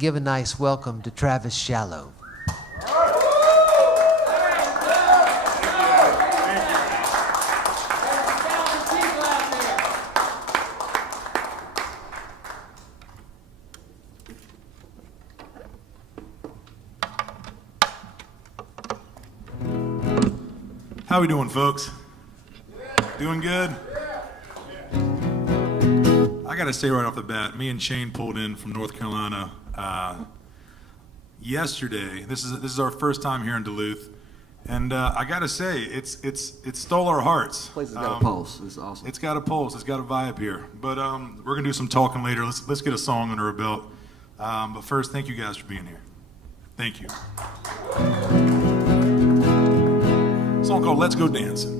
give a nice welcome to Travis Shallow. How we doing, folks? Doing good? I gotta say right off the bat, me and Shane pulled in from North Carolina yesterday. This is our first time here in Duluth, and I gotta say, it stole our hearts. This place has got a pulse. This is awesome. It's got a pulse. It's got a vibe here. But we're gonna do some talking later. Let's get a song under our belt. But first, thank you guys for being here. Thank you. A song called "Let's Go Dancing."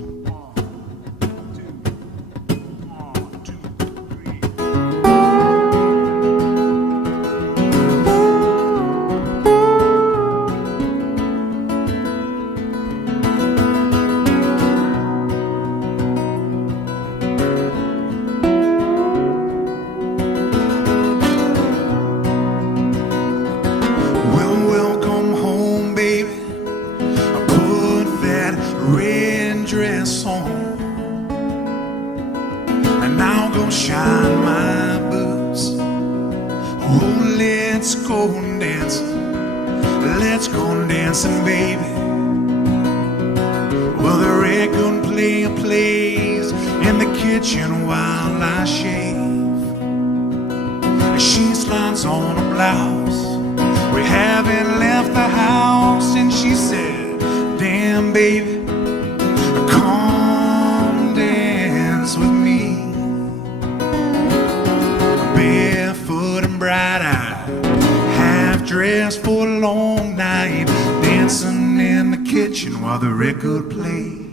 While the record played.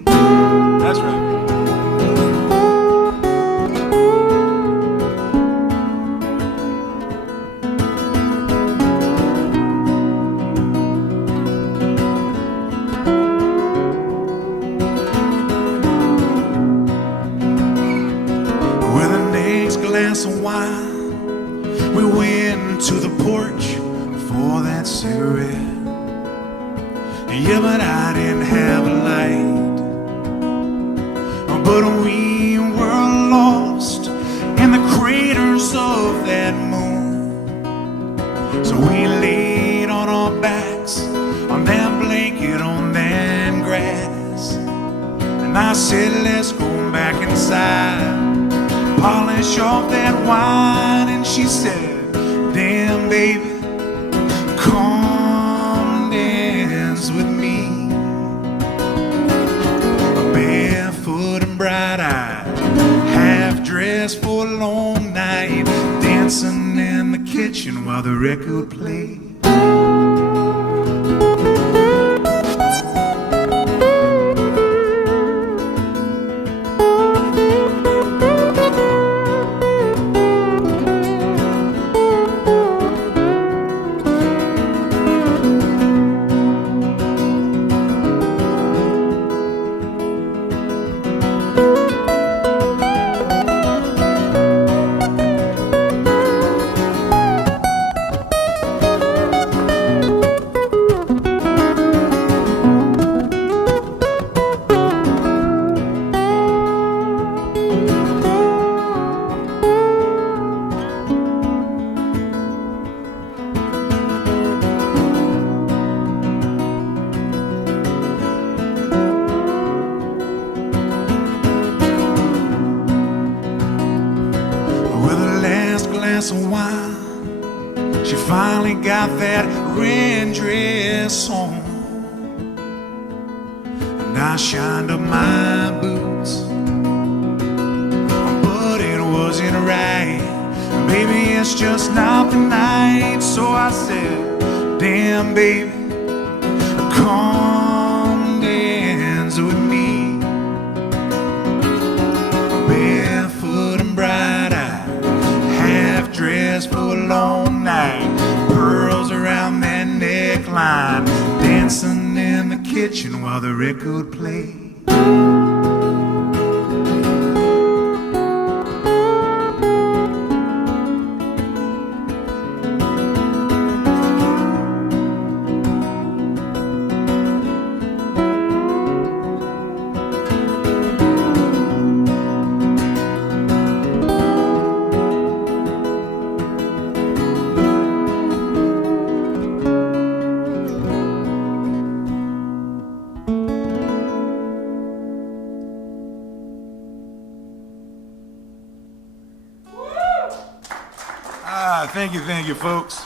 Thank you, folks.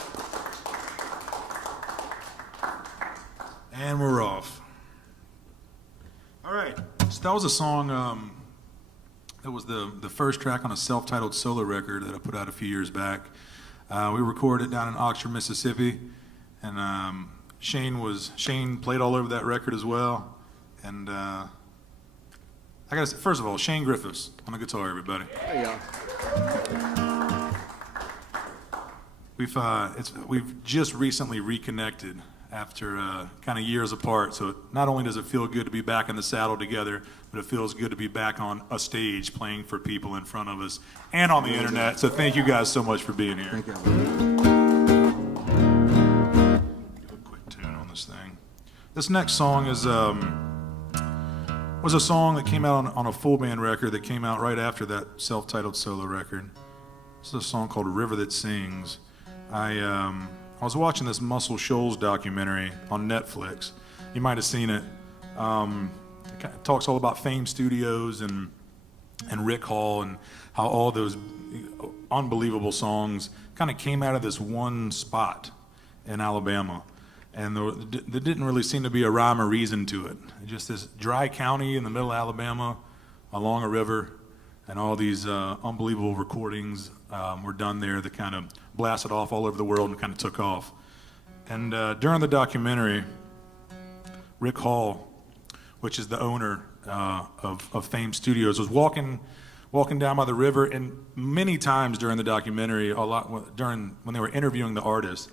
And we're off. All right, so that was a song, that was the first track on a self-titled solo record that I put out a few years back. We recorded it down in Oxford, Mississippi, and Shane played all over that record as well. And I gotta say, first of all, Shane Griffiths on the guitar, everybody. There you go. We've just recently reconnected after kind of years apart. So not only does it feel good to be back in the saddle together, but it feels good to be back on a stage playing for people in front of us and on the internet. So thank you guys so much for being here. Thank you. Give a quick tune on this thing. This next song was a song that came out on a full band record that came out right after that self-titled solo record. This is a song called River That Sings. I was watching this Muscle Shoals documentary on Netflix. You might have seen it. It talks all about Fame Studios and Rick Hall and how all those unbelievable songs kind of came out of this one spot in Alabama. And there didn't really seem to be a rhyme or reason to it. Just this dry county in the middle of Alabama, along a river, and all these unbelievable recordings were done there that kind of blasted off all over the world and kind of took off. And during the documentary, Rick Hall, which is the owner of Fame Studios, was walking down by the river, and many times during the documentary, when they were interviewing the artists,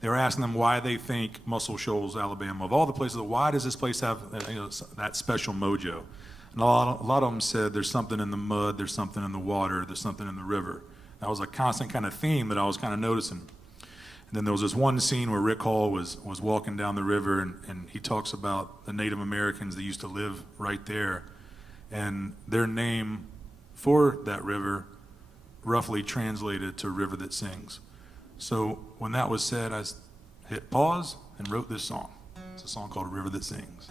they were asking them why they think Muscle Shoals, Alabama, of all the places, why does this place have that special mojo? And a lot of them said there's something in the mud, there's something in the water, there's something in the river. That was a constant kind of theme that I was kind of noticing. And then there was this one scene where Rick Hall was walking down the river, and he talks about the Native Americans that used to live right there. And their name for that river roughly translated to River That Sings. So when that was said, I hit pause and wrote this song. It's a song called River That Sings.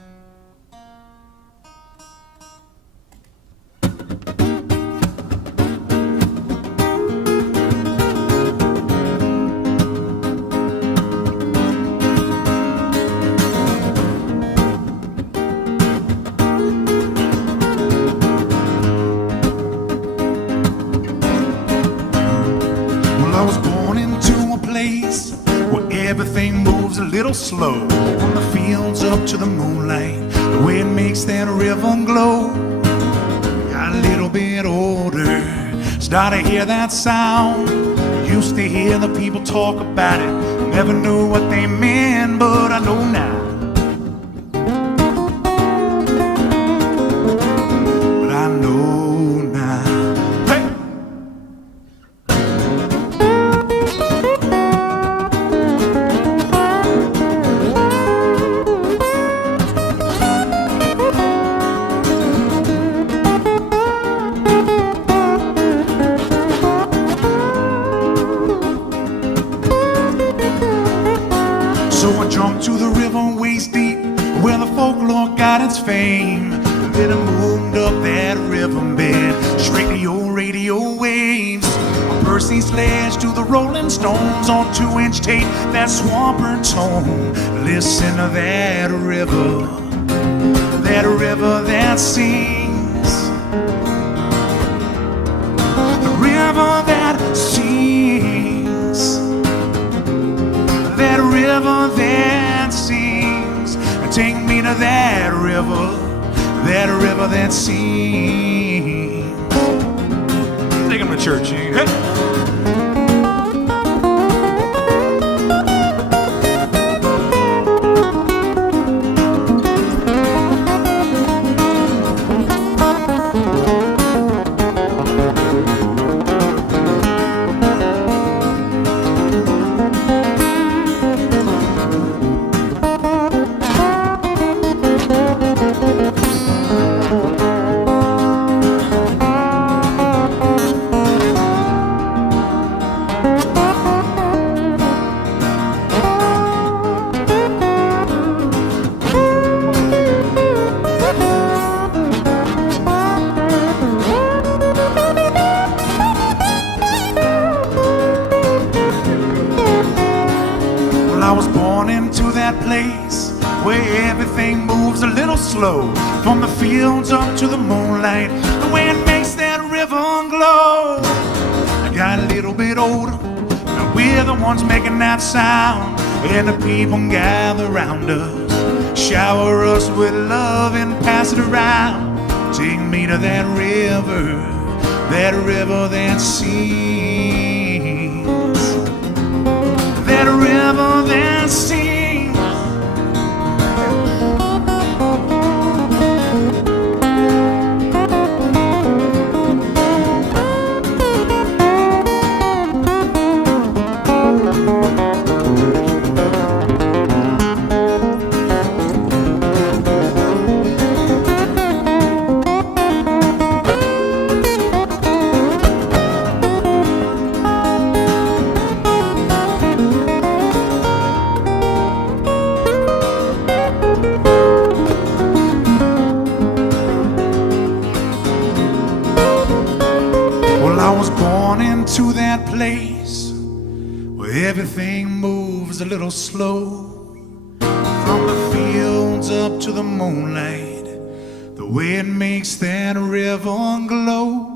Everything moves a little slow, from the fields up to the moonlight, the way it makes that river glow. Got a little bit older, started to hear that sound. Used to hear the people talk about it, never knew what they meant, but I know now. But I know now. Hey! To the river waist deep, where the folklore got its fame. Then I moved up that riverbed, straight to your radio waves. A Percy Sledge to the Rolling Stones on 2-inch tape, that swamper tone. Listen to that river that sings. The river that sings. That river that sings, and take me to that river that sings. Take him to church, Shane. Hey. I was born into that place where everything moves a little slow. From the fields up to the moonlight, the wind makes that river glow. I got a little bit older, and we're the ones making that sound. And the people gather around us, shower us with love and pass it around. Take me to that river that sings, that river that sings. To that place where everything moves a little slow. From the fields up to the moonlight, the way it makes that river glow.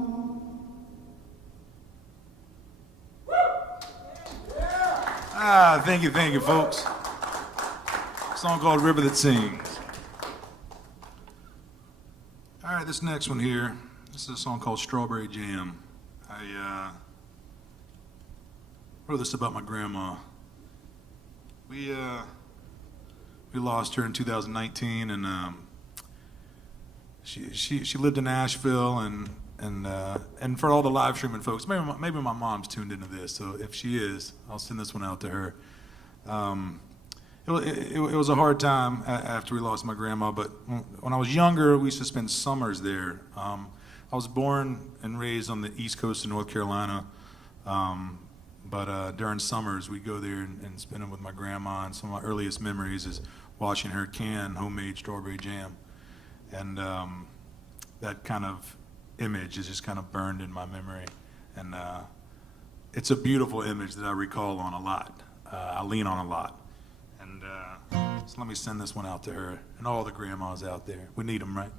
Thank you, folks. A song called River That Sings. All right, this next one here, this is a song called Strawberry Jam. I wrote this about my grandma. We lost her in 2019, and she lived in Nashville, and for all the live streaming folks, maybe my mom's tuned into this, so if she is, I'll send this one out to her. It was a hard time after we lost my grandma, but when I was younger, we used to spend summers there. I was born and raised on the East Coast of North Carolina. But during summers, we go there and spend them with my grandma, and some of my earliest memories is watching her can homemade strawberry jam. And that kind of image is just kind of burned in my memory. And it's a beautiful image that I recall on a lot. I lean on a lot. And so let me send this one out to her and all the grandmas out there. We need them, right?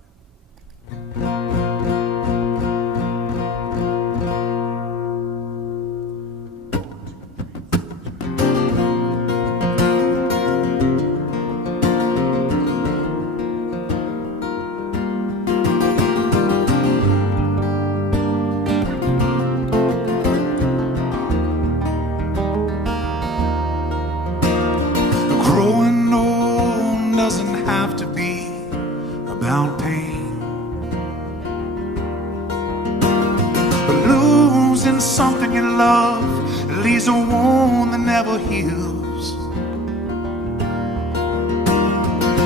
Something you love leaves a wound that never heals.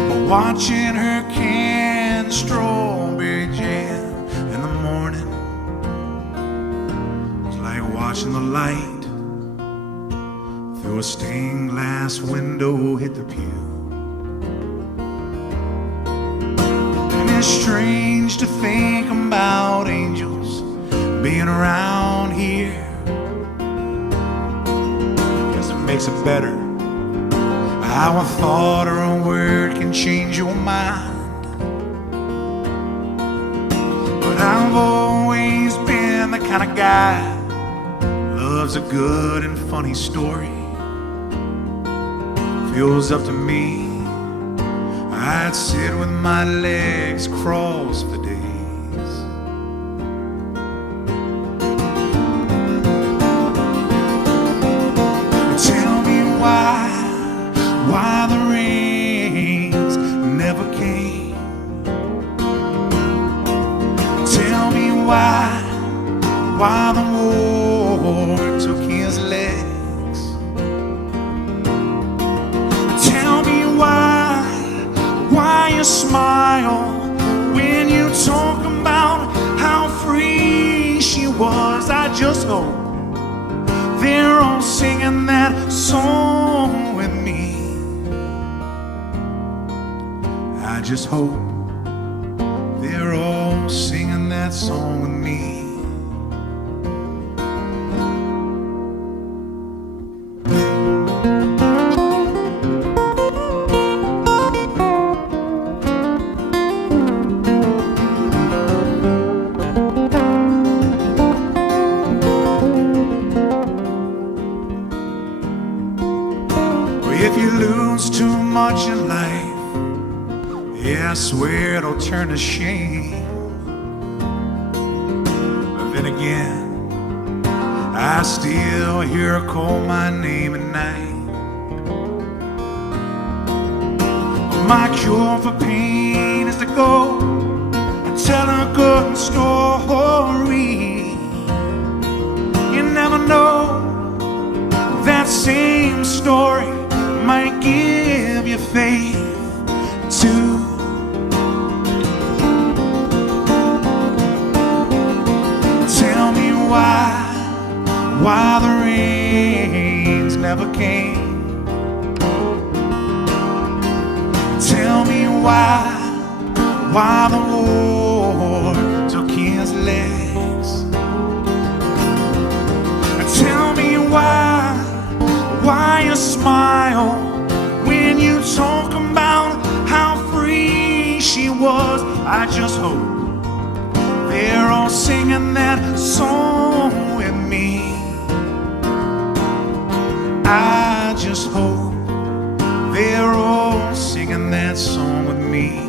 But watching her can strawberry jam in the morning is like watching the light through a stained glass window hit the pew. And it's strange to think about angels being around here, 'cause it makes it better how a thought or a word can change your mind. But I've always been the kind of guy loves a good and funny story. If it was up to me, I'd sit with my legs crossed for days. Why the rains never came. Tell me why the war took his legs. Tell me why you smile when you talk about how free she was. I just hope they're all singing that song with me. I just hope they're all singing that song with me. If you lose too much in life, yeah, I swear it'll turn to shame. But then again, I still hear her call my name at night. My cure for pain is to go and tell a good story. You never know, that same story might give you faith too. Tell me why the rains never came. Tell me why the war took his legs. Tell me why you smile when you talk about how free she was. I just hope they're all singing that song with me. I just hope they're all singing that song with me.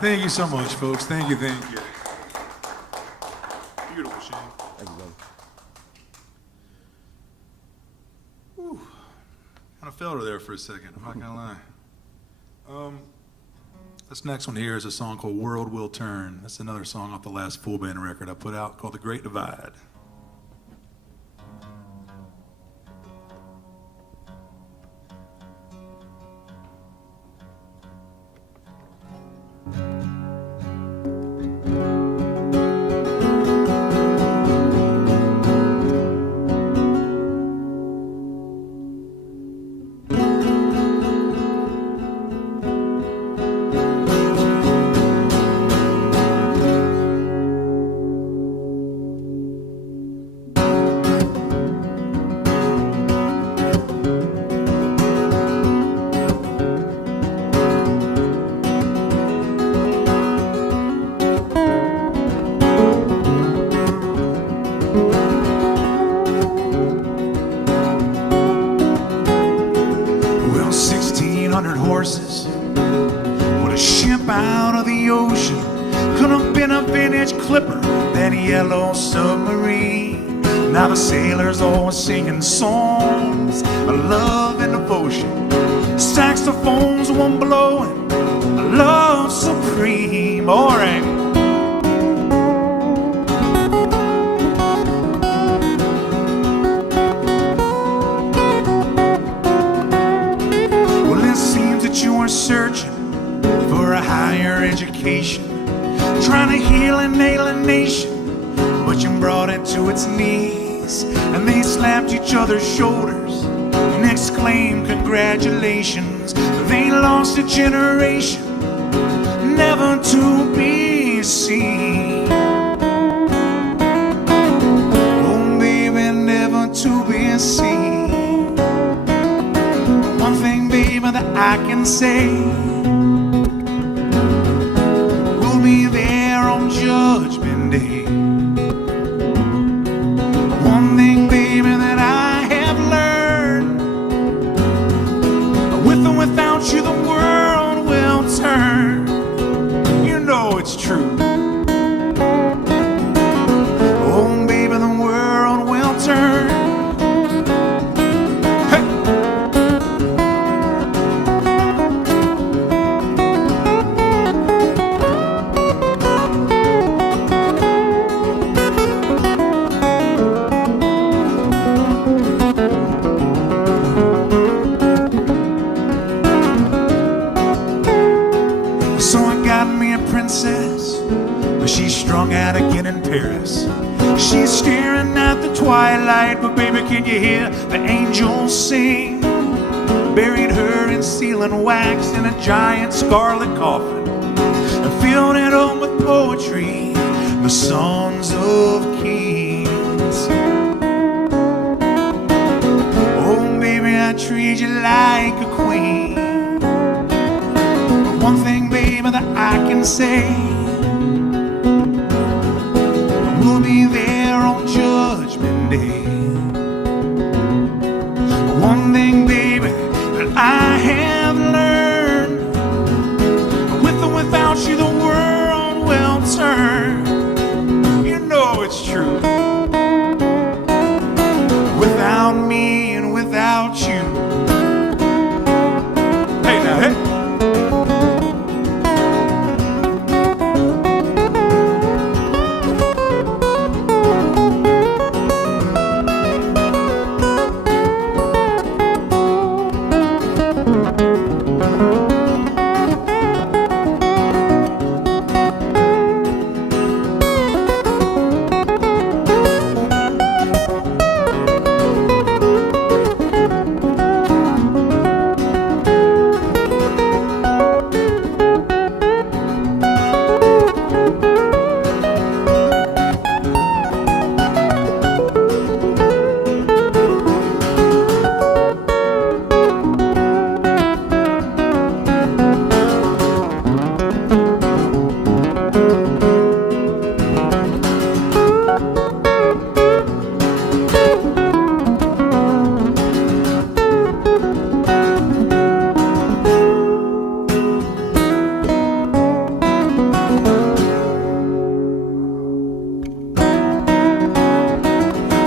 Thank you so much, folks. Thank you, thank you. Beautiful, Shane. Thank you, brother. Whew. Kind of felt her there for a second, I'm not gonna lie. This next one here is a song called World Will Turn. That's another song off the last full band record I put out called The Great Divide. Horses with a ship out of the ocean. Could have been a vintage clipper, that yellow submarine. Now the sailors always singing songs of love and devotion. Saxophones one blowing, love supreme. Alright. You were searching for a higher education. trying to heal an alienation, but you brought it to its knees. And they slapped each other's shoulders and exclaimed congratulations. They lost a generation, never to be seen. Oh baby, never to be seen. One thing, baby, that I can say, we'll be there on Judgment Day. One thing, baby, that I have learned, with or without you the world will turn. You know it's true. Oh baby, the world will turn. So I got me a princess, but she's strung out again in Paris. She's staring at the twilight, but baby, can you hear the angels sing? Buried her in sealing wax in a giant scarlet coffin, and filled it up with poetry, the sons of kings. Oh baby, I treat you like a queen. One thing, baby, that I can say, we'll be there on Judgment Day. One thing, baby, that I have learned, with or without you the world will turn. You know it's true. Without me and without you. Hey now, hey.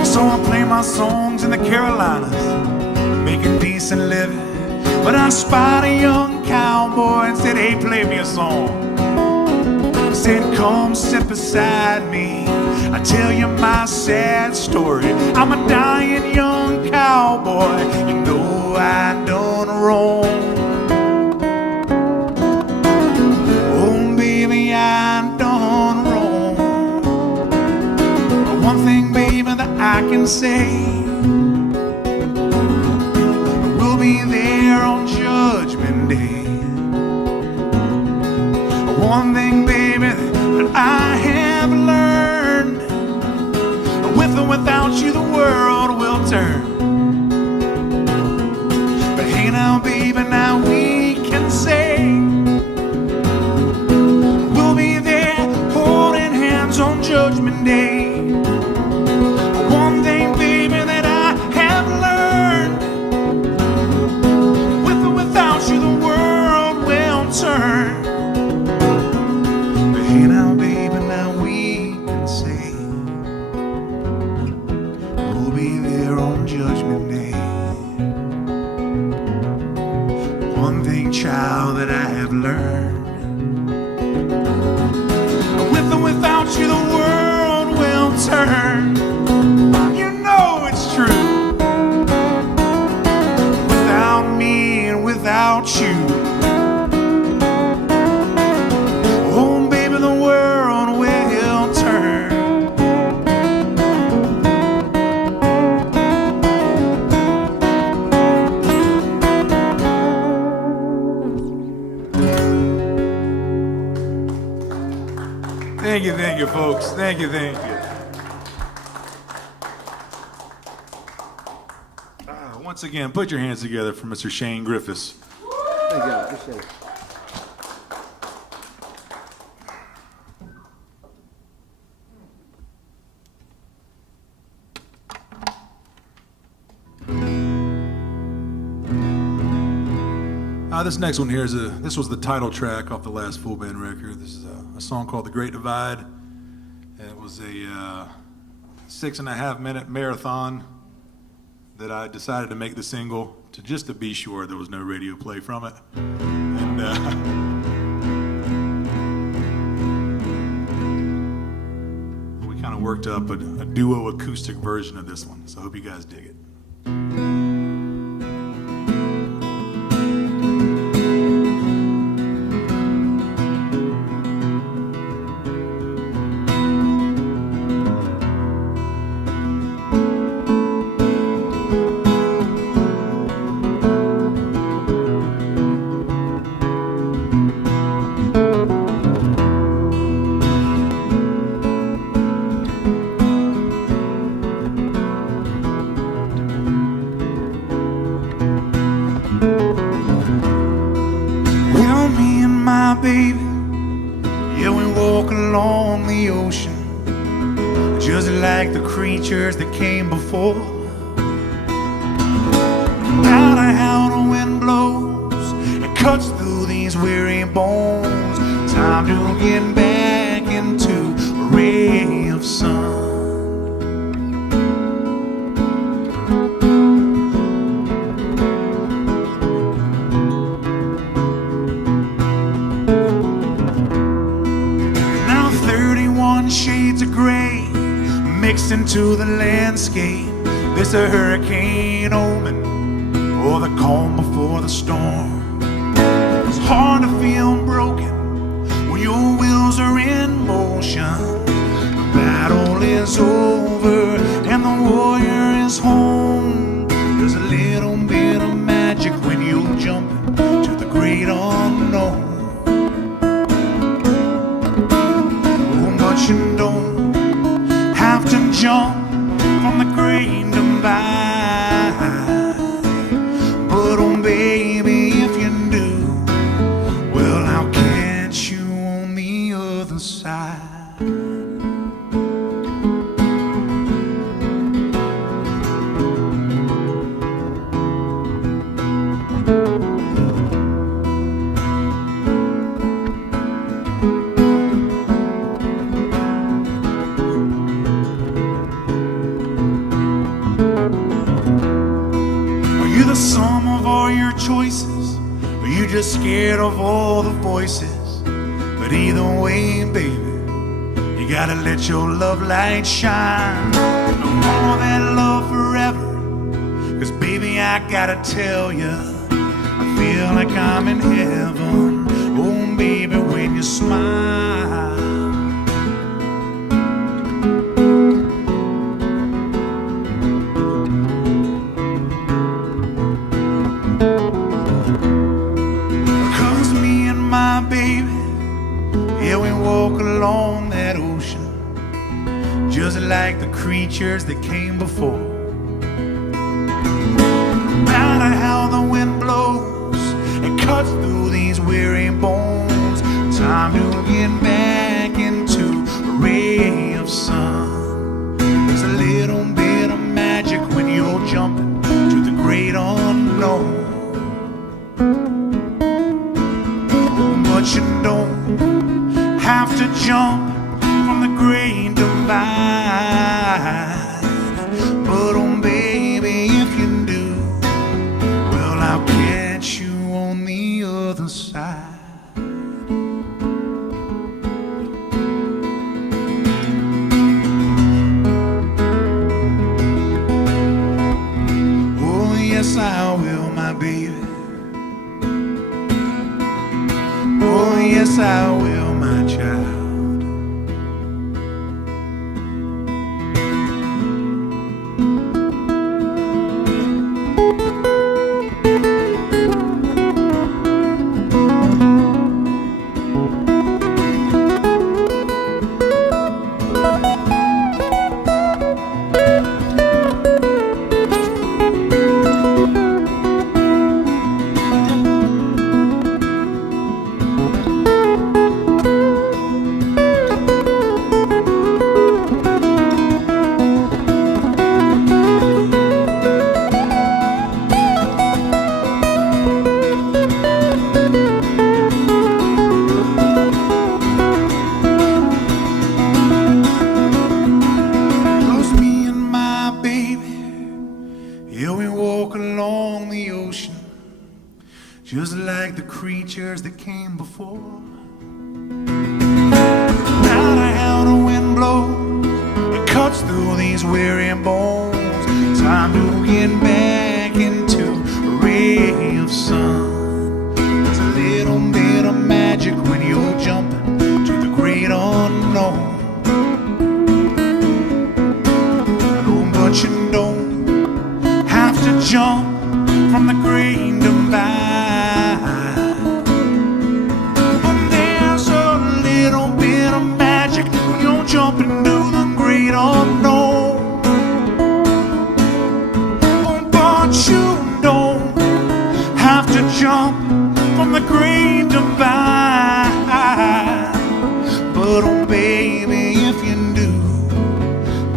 So I play my songs in the Carolinas, making decent living. But I spied a young cowboy and said, hey, play me a song. Said, come sit beside me, I tell you my sad story. I'm a dying young cowboy, you know I done wrong. Oh baby, I done wrong. But one thing, baby, that I can say, we'll be there on Judgment Day. One thing, baby, that I have learned, with or without you the world will turn. But hey now, baby, now we can say, we'll be there holding hands on Judgment Day. One thing, baby, that I Thank you, folks. Thank you. Once again, put your hands together for Mr. Shane Griffiths. Thank you. Appreciate it. This next one here this was the title track off the last full band record. This is a song called The Great Divide. And it was a 6.5 minute marathon that I decided to make the single just to be sure there was no radio play from it. And we kind of worked up a duo acoustic version of this one, so I hope you guys dig it. Creatures that came before. Now how the wind blows, it cuts through these weary bones. Time to get back into a ray of sun. Now 31 shades of gray mixed into the landscape. This a hurricane omen, or the calm before the storm. It's hard to feel broken when your wheels are in motion. The battle is over and the warrior is home. There's a little bit of magic when you jump into the great unknown. Oh, but you don't have to jump from the great divide. But oh baby, if you do, well I'll catch you on the other side. Sum of all your choices, or you just scared of all the voices? But either way, baby, you gotta let your love light shine. No more that love forever, 'cause baby, I gotta tell you, I feel like I'm in heaven. Oh baby, when you smile. Walk along that ocean, just like the creatures that came before. No matter how the wind blows, it cuts through these weary bones. Time to get back into a ray of sun. There's a little bit of magic when you're jumping to the great unknown. Oh, but you don't have to jump from the great divide. But oh baby, if you do, well I'll catch you on the other side. Oh yes I will, my baby. Oh yes I will, my child. creatures that came before. Now how the wind blows, it cuts through these weary bones. Time to get back into a ray of sun. There's a little bit of magic when you're jumping to the great unknown. No, but you don't have to jump from the great divide. But there's a little bit of magic when you're jumping to the great unknown. Oh, but you don't have to jump from the great divide. But oh baby, if you do,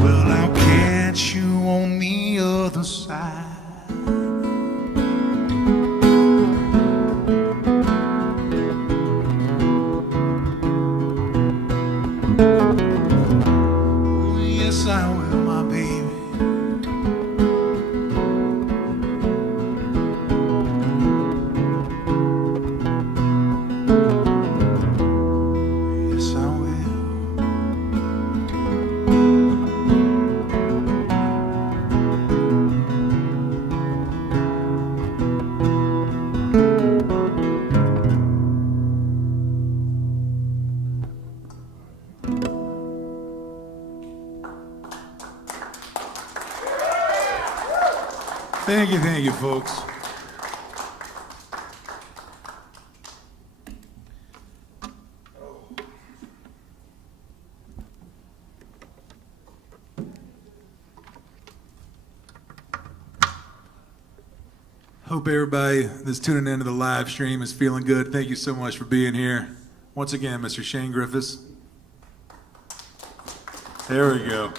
well, I'll catch you on the other side. Yes, I will, my baby. Yes, I will. Thank you, folks. Hope everybody that's tuning into the live stream is feeling good. Thank you so much for being here. Once again, Mr. Shane Griffiths. There we go.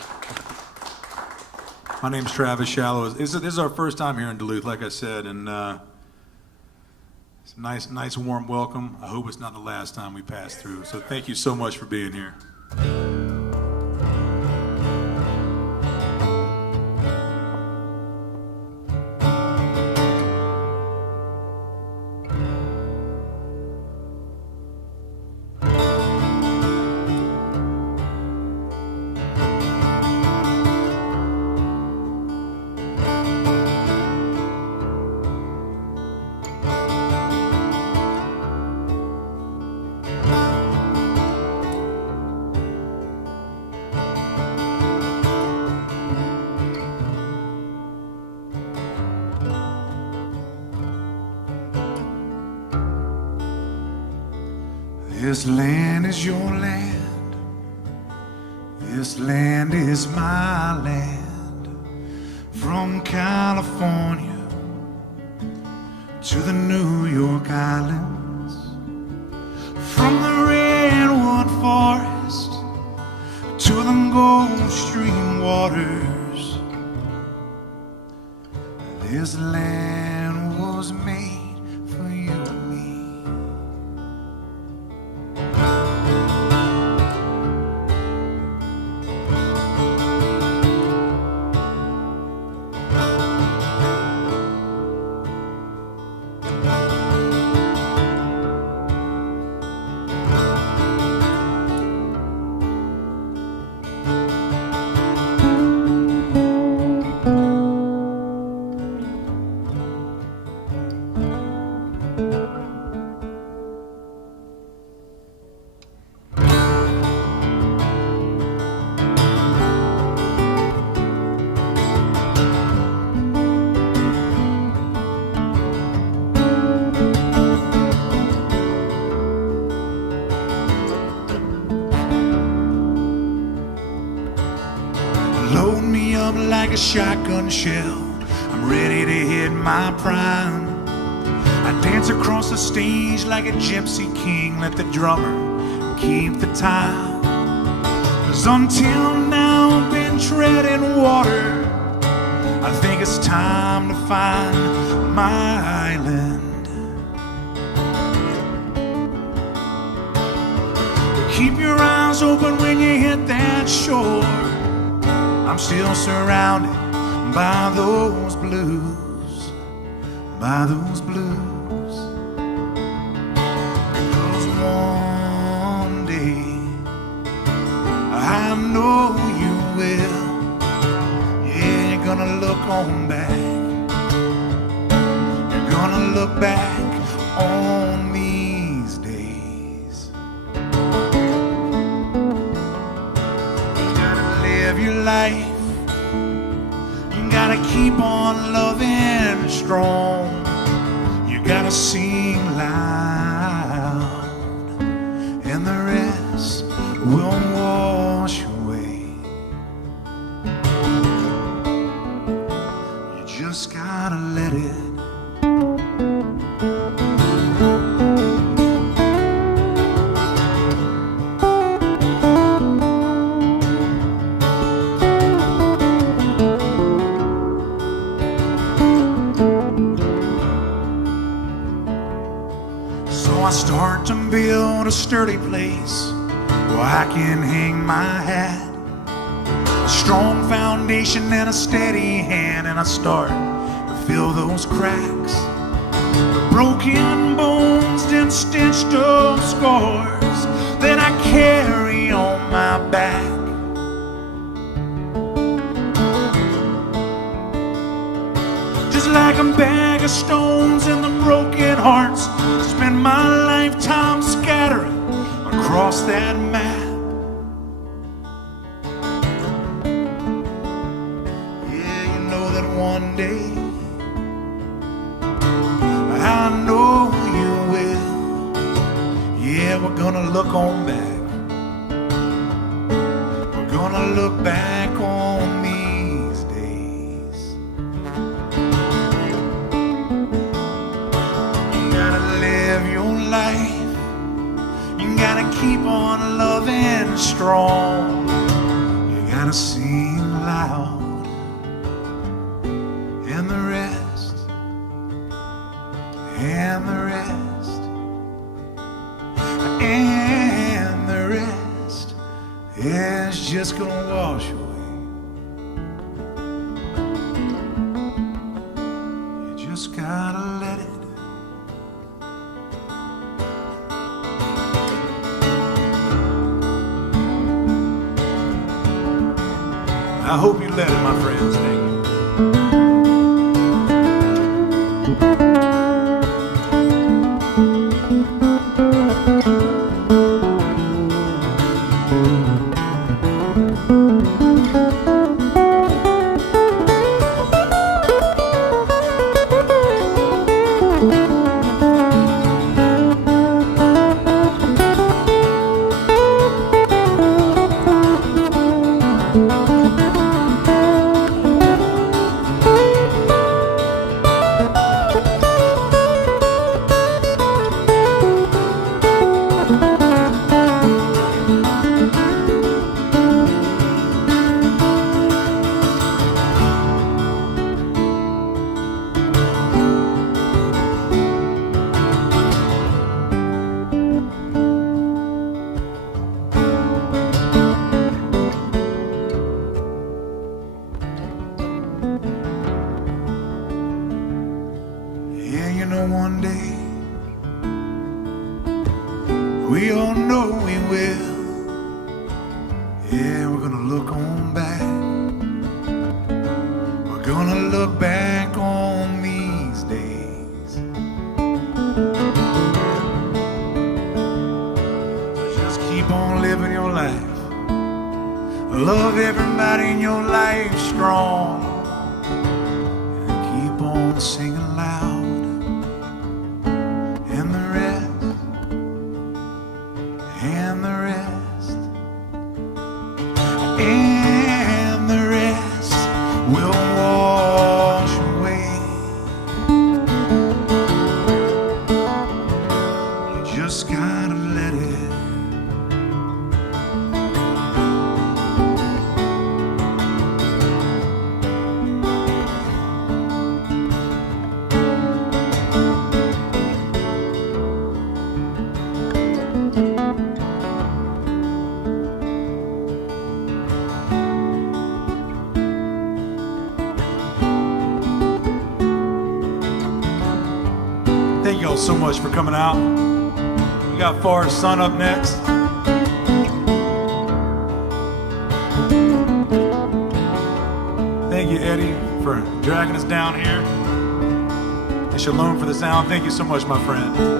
My name's Travis Shallow. This is our first time here in Duluth, like I said, and it's a nice warm welcome. I hope it's not the last time we pass through. So thank you so much for being here. This land is your land. This land is my land. From California to the New York Islands, from the redwood forest to the Gulf Stream waters. This land was made for you and me. Load me up like a shotgun shell. I'm ready to hit my prime. I dance across the stage like a gypsy king. Let the drummer keep the time. 'Cause until now I've been treading water. I think it's time to find my island. Keep your eyes open when you hit that shore. I'm still surrounded by those blues, by those blues. know you will. Yeah, you're gonna look on back. You're gonna look back on these days. You gotta live your life. You gotta keep on loving strong. You gotta sing loud, and the rest will wash away. You just gotta let it. So I start to build a sturdy place where I can hang my hat. A strong foundation and a steady hand, and I start to fill those cracks. The broken bones and stitched up scars that I carry on my back. Just like a bag of stones and the broken hearts, spend my lifetime scattering across that map. Yeah, you know that one day, I know you will. Yeah, we're gonna look on back. We're gonna look back on these days. You gotta live your life. You gotta keep on loving strong. You gotta sing loud, and the rest, and the rest, and the rest is just gonna wash away. You just gotta let it. I hope you let it, my friends. Thank you. Yeah, you know one day, we all know we will. Yeah, we're gonna look on back. We're gonna look back on these days. So just keep on living your life. Love everybody in your life strong. And keep on singing loud. And the rest, and the rest, and the rest will wash away. You just gotta let it. Thank y'all so much for coming out. We got Forrest Son up next. for dragging us down here. And Shalom for the sound. Thank you so much, my friend.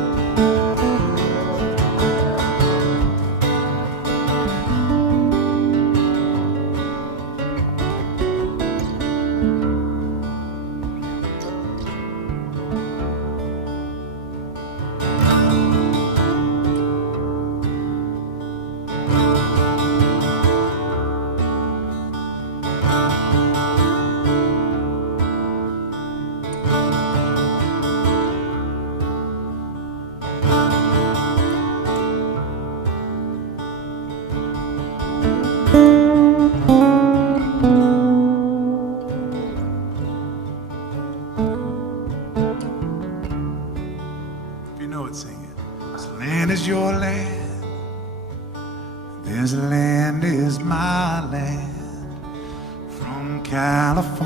If you know it, sing it. This land is your land. This land is my land. From California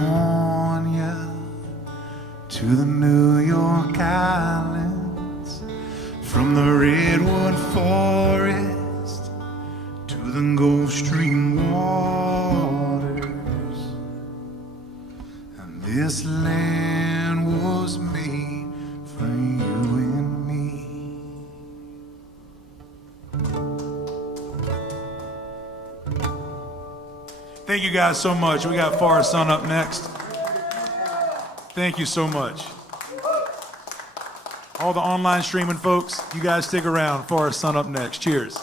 to the New York Islands, from the redwood forest to the Gulf Stream waters. And this land was made for you and me. Thank you guys so much. We got Forest Sun up next. Thank you so much. All the online streaming folks, you guys stick around. Forest Sun up next. Cheers.